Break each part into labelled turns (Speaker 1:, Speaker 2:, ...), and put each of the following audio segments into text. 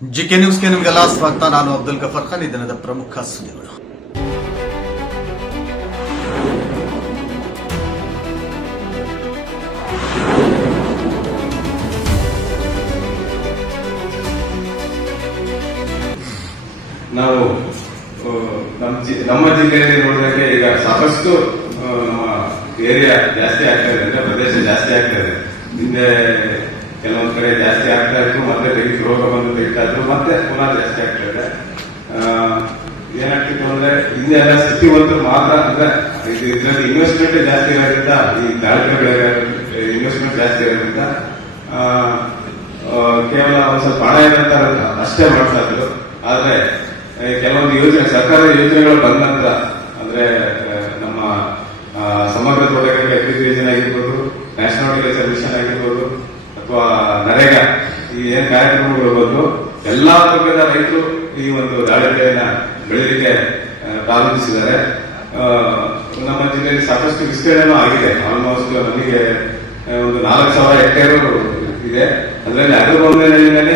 Speaker 1: GK ನ್ಯೂಸ್ಗೆ ನಿಮಗೆಲ್ಲ ಸ್ವಾಗತ. ನಾನು ಅಬ್ದುಲ್ ಗಫರ್ ಖಾನ್. ಈ ದಿನದ ಪ್ರಮುಖ ಸುದ್ದಿಗಳು.
Speaker 2: ನಾವು ನಮ್ಮ ನಮ್ಮ ಜಿಲ್ಲೆಯಲ್ಲಿ ನೋಡಿದ್ರೆ ಈಗ ಸಾಕಷ್ಟು ನಮ್ಮ ಏರಿಯಾ ಜಾಸ್ತಿ ಆಗ್ತಾ ಇದೆ. ಪ್ರದೇಶ ಜಾಸ್ತಿ ಆಗ್ತಾ ಇದೆ. ಹಿಂದೆ ಕೆಲವೊಂದ್ ಕಡೆ ಜಾಸ್ತಿ ಆಗ್ತಾ ಇತ್ತು, ಮತ್ತೆ ತೆಗೆದು ರೋಗ ಬಂದು ತೆಗಿತಾ ಇದ್ರು ಮತ್ತೆ ಪುನಃ ಜಾಸ್ತಿ ಆಗ್ತಾ ಇದೆ. ಏನಾಗ್ತಿತ್ತು ಅಂದ್ರೆ ಹಿಂದೆ ಎಲ್ಲ ಸಿಟಿವಂತರು ಮಾತ್ರ ಅಂದ್ರೆ, ಇದು ಇದ್ರಲ್ಲಿ ಇನ್ವೆಸ್ಟ್ಮೆಂಟ್ ಜಾಸ್ತಿ ಇರೋದ್ರಿಂದ, ಈ ದಾಳಿಗಳ ಇನ್ವೆಸ್ಟ್ಮೆಂಟ್ ಜಾಸ್ತಿ ಇರೋದ್ರಿಂದ ಕೇವಲ ಒಂದು ಸ್ವಲ್ಪ ಹಣ ಏನಂತ ಅಷ್ಟೇ ಮಾಡ್ತಾ ಇದ್ರು. ಆದ್ರೆ ಕೆಲವೊಂದು ಯೋಜನೆ ಸರ್ಕಾರದ ಯೋಜನೆಗಳು ಬಂದ ನಂತರ ಅಂದ್ರೆ ಆ, ನಮ್ಮ ಆ, ಸಮಗ್ರ ತೋಟಗಾರಿಕೆ ಅಭಿವೃದ್ಧಿ ಯೋಜನೆ ಆಗಿರ್ಬೋದು ನ್ಯಾಷನಲ್ ಹಾರ್ಟಿಕಲ್ಚರ್ ಮಿಷನ್ ಆಗಿರ್ಬೋದು ಅಥವಾ ನರೇಗಾ ಈ ಏನ್ ಬಂದು ಎಲ್ಲಾ ವರ್ಗದ ರೈತರು ಈ ಒಂದು ದಾಳಿಕೆಯನ್ನ ಬೆಳೀಲಿಕ್ಕೆ ಆ, ಪ್ರಾರಂಭಿಸಿದ್ದಾರೆ ನಮ್ಮ ಜಿಲ್ಲೆಯಲ್ಲಿ ಸಾಕಷ್ಟು ವಿಸ್ತರಣೆನೂ ಆಗಿದೆ. ಆಲ್ಮೋಸ್ಟ್ ನಮಗೆ ಒಂದು ನಾಲ್ಕು ಸಾವಿರ ಹೆಕ್ಟೇರ್ ಇದೆ. ಅದರಲ್ಲಿ ಅಗ್ರಬೊಮ್ಮೆ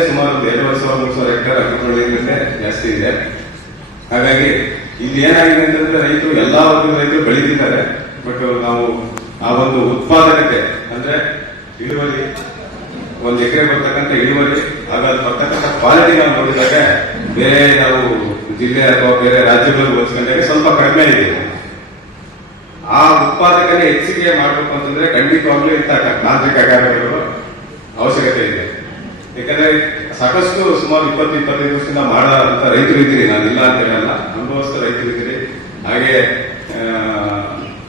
Speaker 2: ಸುಮಾರು ಒಂದು ಎರಡೂವರೆ ಸಾವಿರ ಮೂರು ಸಾವಿರ ಹೆಕ್ಟೇರ್ ಅಗ್ರಬೊಮ್ಮೆ ಜಾಸ್ತಿ ಇದೆ. ಹಾಗಾಗಿ ಇಲ್ಲಿ ಏನಾಗಿದೆ ಅಂತಂದ್ರೆ ರೈತರು ಎಲ್ಲಾ ವರ್ಗದ ರೈತರು ಬೆಳೀತಿದ್ದಾರೆ. ಬಟ್ ನಾವು ಆ ಒಂದು ಉತ್ಪಾದಕತೆ ಅಂದ್ರೆ ಇಳುವರಿ ಒಂದು ಎಕರೆ ಬರ್ತಕ್ಕಂಥ ಇಳುವರಿ ಹಾಗಾಗಿ ಬರ್ತಕ್ಕಂಥ ಕ್ವಾಲಿಟಿ ನಾವು ನೋಡಿದಾಗ ಬೇರೆ ನಾವು ಜಿಲ್ಲೆ ಅಥವಾ ಬೇರೆ ರಾಜ್ಯಗಳಲ್ಲಿ ಹೋಲಿಸ್ಕೊಂಡಾಗ ಸ್ವಲ್ಪ ಕಡಿಮೆ ಇದೆ. ಆ ಉತ್ಪಾದಕನೇ ಹೆಚ್ಚಿಗೆ ಮಾಡಬೇಕು ಅಂತಂದ್ರೆ ಖಂಡಿತವಾಗ್ಲೂ ಇಂಥ ತಾಂತ್ರಿಕ ಕಾರ್ಯಗಳು ಅವಶ್ಯಕತೆ ಇದೆ. ಯಾಕಂದ್ರೆ ಸಾಕಷ್ಟು ಸುಮಾರು ಇಪ್ಪತ್ತು, ಇಪ್ಪತ್ತೈದು ವರ್ಷದಿಂದ ಮಾಡೋ ಅಂತ ರೈತರು ಇದ್ದೀರಿ, ನಾನು ಇಲ್ಲ ಅಂತ ಹೇಳಲ್ಲ. ಅನುಭವಸ್ಥ ರೈತರು ಇದ್ದೀರಿ. ಹಾಗೆ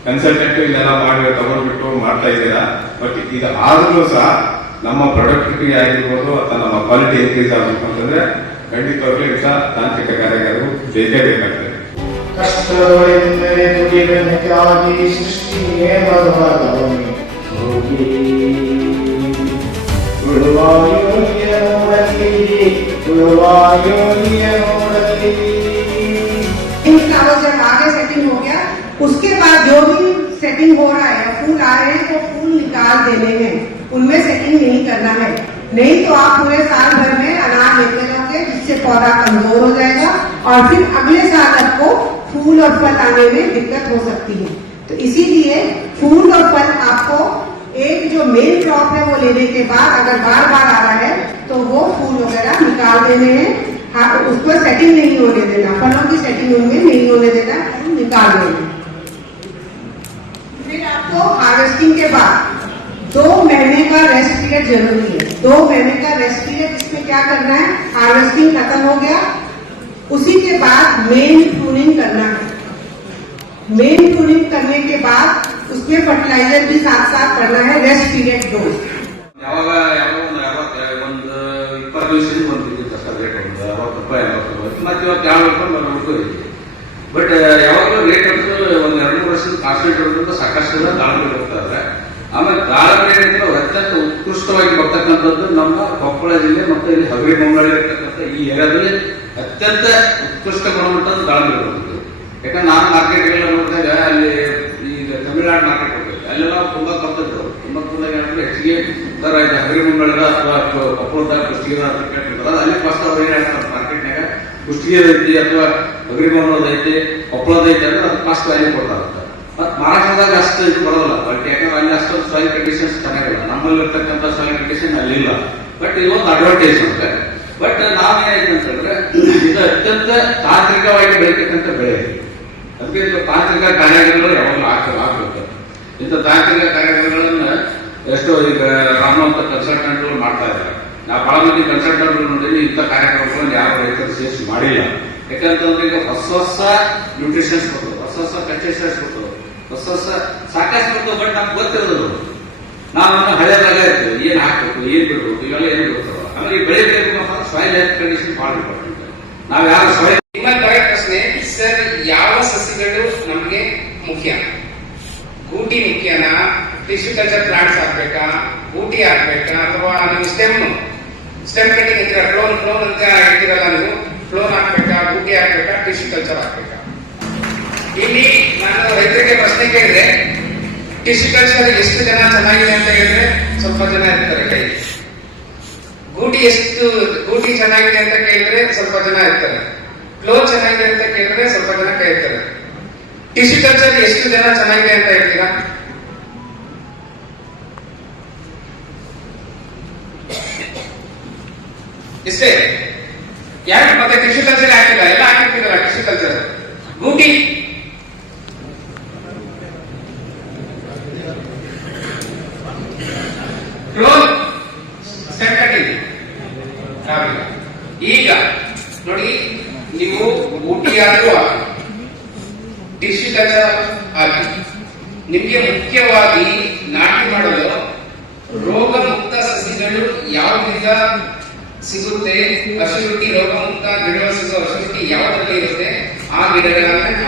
Speaker 2: ಕನ್ಸಲ್ಟೆಂಟ್ ಇಲ್ಲೆಲ್ಲ ಮಾಡಿ, ತಗೊಂಡ್ಬಿಟ್ಟು ಮಾಡ್ತಾ ಇದ್ದೀರಾ. ಬಟ್ ಈಗ ಆದ್ರೂ ಸಹ ನಮ್ಮ ಪ್ರೊಡಕ್ಟಿವಿಟಿ ಆಗಿರ್ಬೋದು ಅಥವಾ ನಮ್ಮ ಕ್ವಾಲಿಟಿ ಇನ್ಕ್ರೀಸ್ ಆಗಬೇಕು ಅಂತಂದ್ರೆ ಖಂಡಿತವಾಗ್ಲೂ ಇಂಥ ತಾಂತ್ರಿಕ ಕಾರ್ಯಗಾರರು ಬೇಕೇ ಬೇಕಾಗ್ತದೆ
Speaker 3: ಕಷ್ಟದೊಳೆಂದರೆ ದುಡಿಮೆನಕ್ಕಾಗಿ ಸೃಷ್ಟಿಯೇ ಬರುವದವನಿ ಹೋಗಿ ಉಳುವ ಯೋಗಿಯ ನೋಡಲಿ ಉಳುವ ಯೋಗಿಯ ನೋಡಲಿ
Speaker 4: इनका जब आगे सेटिंग हो गया उसके बाद जो भी सेटिंग हो रहा है फूल आ रहे हैं तो फूल निकाल देने हैं उनमें से सेटिंग नहीं करना है। नहीं तो आप पूरे साल भर में अनाज लेते रहोगे, जिससे पौधा कमज़ोर हो जाएगा और फिर अगले साल आपको फूल और फल आने में दिक्कत हो सकती है। तो इसीलिए फूल और फल आपको एक जो मेन क्रॉप है वो लेने के बाद अगर बार बार आ रहा है तो वो फूल वगैरह निकाल देने हैं। हाँ उस पर सेटिंग नहीं होने देना, फलों की सेटिंग उनमें नहीं होने देना, निकाल देना। फिर आपको हार्वेस्टिंग के बाद दो महीने का रेस्ट पीरियड जरूरी है दो महीने का रेस्ट पीरियड इसमें क्या करना है हार्वेस्टिंग खत्म हो गया उसी के बाद मेन प्रूनिंग करना है मेन प्रूनिंग करने के बाद उसमें फर्टिलाइजर भी साथ साथ करना है रेस्ट पीरियड डोज
Speaker 5: ಯಾವಾಗ ಯಾವಾಗ ಒಂದು ಅರವತ್ತು ಒಂದು ಇಪ್ಪತ್ತು ದಿವಸದಿಂದ ಒಂದು ಬಿದ್ದಿತ್ತು ಸರ್ ರೇಟ್ ಒಂದು ಅರವತ್ತು ರೂಪಾಯಿ ಎಂಬತ್ತು ರೂಪಾಯಿ ಮತ್ತೆ ಇವತ್ತು ಯಾವ ರೂಪಾಯಿ ಬರೋವರೆಗೂ ಐತಿ ಬಟ್ ಯಾವಾಗಲೂ ರೇಟ್ ಅಂತೂ ಒಂದು ಎರಡು ಮೂರು ವರ್ಷದ ಕಾನ್ಸ್ಟೆಂಟ್ ಇರೋದ್ರಿಂದ ಸಾಕಷ್ಟು ಜನ ಬರ್ತಕ್ಕಂಥದ್ದು ನಮ್ಮ ಕೊಪ್ಪಳ ಜಿಲ್ಲೆ ಮತ್ತು ಇಲ್ಲಿ ಹಗರಿ ಮಂಗಳ ಈ ಏರಿಯಾದಲ್ಲಿ ಅತ್ಯಂತ ಉತ್ಕೃಷ್ಟ ಗುಣಮಟ್ಟದ ಬರ್ತದೆ ಯಾಕಂದ್ರೆ ನಾನು ಮಾರ್ಕೆಟ್ಗೆಲ್ಲ ನೋಡಿದಾಗ ಅಲ್ಲಿ ಈ ತಮಿಳ್ನಾಡು ಮಾರ್ಕೆಟ್ ಹೋಗ್ಬೇಕು ಅಲ್ಲೆಲ್ಲ ತುಂಬಾ ಕಪ್ಪದ್ದು ತುಂಬಾ ತುಂಬ ಏನಂದ್ರೆ ಹೆಚ್ಚಿಗೆ ಸರ್ ಇದು. ಹಗರಿಮಂಗಳ ಅಥವಾ ಕೊಪ್ಪಳದಾಗ ಕುಸ್ತಿಗೆ ಅಲ್ಲಿ ಫಸ್ಟ್ ಅವ್ರು ಏನ್ ಹೇಳ್ತಾರೆ ಮಾರ್ಕೆಟ್ನಾಗ ಕುಸ್ತಿಗೆ ಐತಿ ಅಥವಾ ಹಗರಿ ಐತಿ, ಕೊಪ್ಪಳದ ಐತಿ ಅಂದ್ರೆ ಅದು ಫಸ್ಟ್ ವ್ಯಾಲ್ಯೂ ಕೊಡ್ತಾರಂತ ಮತ್ ಮಹಾರಾಷ್ಟ್ರದಾಗ ಅಷ್ಟು ಇದು ಬರೋಲ್ಲ. ಬಟ್ ಯಾಕಂದ್ರೆ ಅಲ್ಲಿ ಅಷ್ಟೊಂದು ಸಾಯಿಲ್ ಕಂಡೀಷನ್ಸ್ ಚೆನ್ನಾಗಿಲ್ಲ. ನಮ್ಮಲ್ಲಿ ಇರ್ತಕ್ಕಂಥ ಸಾಯಿಲ್ ಕಂಡೀಷನ್ ಅಲ್ಲಿ ಇಲ್ಲ ಬಟ್ ಇದೊಂದು ಅಡ್ವಾಂಟೇಜ್ ಅಂತ ಬಟ್ ನಾವೇನಾಯ್ತು ಅಂತ ಹೇಳಿದ್ರೆ, ಇದು ಅತ್ಯಂತ ತಾಂತ್ರಿಕವಾಗಿ ಬೆಳೀತಕ್ಕಂಥ ಬೆಳೆ. ಅದಕ್ಕೆ ಇದು ತಾಂತ್ರಿಕ ಕಾರ್ಯಾಗಾರಗಳು ಯಾವಾಗಲೂ ಆಗ್ತದೆ ಆಗ್ತದೆ ಇಂಥ ತಾಂತ್ರಿಕ ಕಾರ್ಯಾಗಾರಗಳನ್ನ ಎಷ್ಟೋ ಈಗ ರಾಮವಂತ ಕನ್ಸಲ್ಟೆಂಟ್ಗಳು ಮಾಡ್ತಾ ಇದ್ದಾರೆ. ನಾ ಬಹಳ ಮಂದಿ ಕನ್ಸಲ್ಟೆಂಟ್ಗಳು ನೋಡಿದ್ರೆ ಇಂಥ ಕಾರ್ಯಕ್ರಮಗಳನ್ನು ಯಾವ ರೈತರು ಸೇರಿಸಿ ಮಾಡಿಲ್ಲ. ಯಾಕಂತಂದ್ರೆ ಈಗ ಹೊಸ ಹೊಸ ನ್ಯೂಟ್ರಿಷನ್ಸ್ ಕೊಡ್ತದೆ ಹೊಸ ಹೊಸ ಪೆಸ್ಟಿಸೈಡ್ಸ್ ಕೊಡ್ತದೆ ಹೊಸ ಹೊಸ ಸಾಕಷ್ಟು ಕೊಡ್ತದೆ ಬಟ್ ನಮ್ಗೆ ಗೊತ್ತಿರೋದು. ನಾವು ಹಳೆದಾಗ ಇರ್ತೀವಿ ಏನ್ ಹಾಕ್ಬೇಕು, ಏನ್ ಬಿಡ್ಬೇಕು, ಇವೆಲ್ಲ ಏನು ಗೊತ್ತಲ್ಲ ಆಮೇಲೆ ಈ ಬೆಳೆ ಬೇಕು ಅಂತಂದ್ರೆ ಸಾಯಿಲ್ ಹೆಲ್ತ್ ಕಂಡೀಷನ್ ಬಹಳ ಇಂಪಾರ್ಟೆಂಟ್ ನಾವು ಯಾರು ಸಾಯಿಲ್
Speaker 6: ನಿಮ್ಮ ಕರೆಕ್ಟ್ ಪ್ರಶ್ನೆ, ಸರ್, ಯಾವ ಸಸಿಗಳು ನಮಗೆ ಮುಖ್ಯ? ಗೂಟಿ ಮುಖ್ಯನಾ? ಟಿಶ್ಯೂ ಕಲ್ಚರ್ ಪ್ಲಾಂಟ್ಸ್ ಹಾಕ್ಬೇಕಾ? ಗೂಟಿ ಹಾಕ್ಬೇಕಾ? ಅಥವಾ ನೀವು ಸ್ಟೆಮ್ ಸ್ಟೆಮ್ ಕಟ್ಟಿಂಗ್ ಇದ್ರೆ ಫ್ಲೋನ್ ಫ್ಲೋನ್ ಅಂತ ಹೇಳ್ತೀರಲ್ಲ ನೀವು? ಫ್ಲೋನ್ ಹಾಕ್ಬೇಕಾ, ಗೂಟಿ ಹಾಕ್ಬೇಕಾ ಟಿಶ್ಯೂ ಕಲ್ಚರ್ ಹಾಕ್ಬೇಕಾ? ಇಲ್ಲಿ ರೈತರಿಗೆ ಪ್ರಶ್ನೆ ಕೇಳಿದ್ರೆ ಕೃಷಿ ಕಲ್ಚರ್ ಎಷ್ಟು ಜನ ಚೆನ್ನಾಗಿದೆ ಅಂತ ಹೇಳಿದ್ರೆ ಸ್ವಲ್ಪ ಜನ ಇರ್ತಾರೆ ಕೈ. ಗೂಟಿ ಎಷ್ಟು, ಗೂಟಿ ಚೆನ್ನಾಗಿದೆ ಅಂತ ಕೇಳಿದ್ರೆ ಸ್ವಲ್ಪ ಜನ ಇರ್ತಾರೆ. ಫ್ಲೋ ಚೆನ್ನಾಗಿದೆ ಅಂತ ಕೇಳಿದ್ರೆ ಸ್ವಲ್ಪ ಜನ ಕೇಳ್ತಾರೆ ಕೃಷಿ ಕಲ್ಚರ್ ಎಷ್ಟು ಜನ ಚೆನ್ನಾಗಿದೆ ಅಂತ ಹೇಳ್ತೀರಾ? ಇಷ್ಟೇ ಯಾಕೆ ಮತ್ತೆ ಕೃಷಿ ಕಲ್ಚರ್ ಹಾಕಿಲ್ಲ, ಎಲ್ಲ ಹಾಕಿರ್ತಿದಲ್ಲ ಕೃಷಿ ಕಲ್ಚರ್ ಗೂಟಿ ಆಗಿಲ್ಲ. ಈಗ, ನೋಡಿ, ನೀವು ಊಟಿಯಾದ್ರೂ ಹಾಕಿ ಟಿಶ್ಯೂ ಕಲ್ಚರ್ ನಿಮಗೆ ಮುಖ್ಯವಾಗಿ ನಾಟಿ ಮಾಡಲು ರೋಗ ಮುಕ್ತ ಸಸಿಗಳು ಯಾವ್ದ್ರಿಂದ ಸಿಗುತ್ತೆ ಅಶುರುಟಿ ರೋಗ ಮುಕ್ತ ಗಿಡಗಳು ಸಿಗೋ ಅಶುರುಟಿ ಯಾವುದರಲ್ಲಿ ಇರುತ್ತೆ? ಆ ಗಿಡಗಳನ್ನ